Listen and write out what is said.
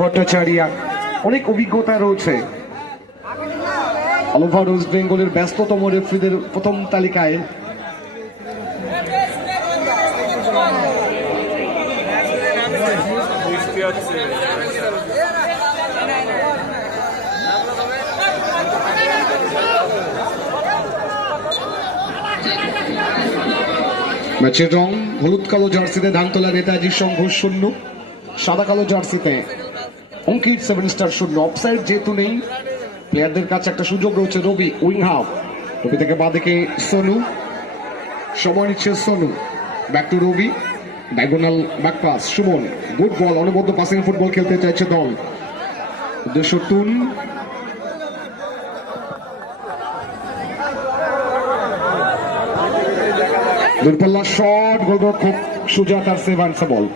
ভট্টাচার্য অনেক অভিজ্ঞতা রয়েছে। অল ওভার ওয়েস্ট বেঙ্গলের ব্যস্ততম রেফারিদের প্রথম তালিকায় ম্যাচের রং হলুদ কালো জার্সিতে ধানতলা নেতাজি সংঘ 0, সাদা কালো জার্সিতে অঙ্কিত 7 স্টার 0। অফসাইড যেহেতু নেই, প্লেয়ারদের কাছে একটা সুযোগ রয়েছে। রবি উইং হাফ, রবি থেকে বাঁদিকে সোনু, সময় নিচ্ছে Sonu, back to Ravi, diagonal back pass Suman, good ball, অনবদ্য পাসিং ফুটবল খেলতে চাইছে দল। উদ্দেশ্য টুন, দূরপাল্লা শট, গোলরক্ষক সুজাতার সেভ আনসার বল।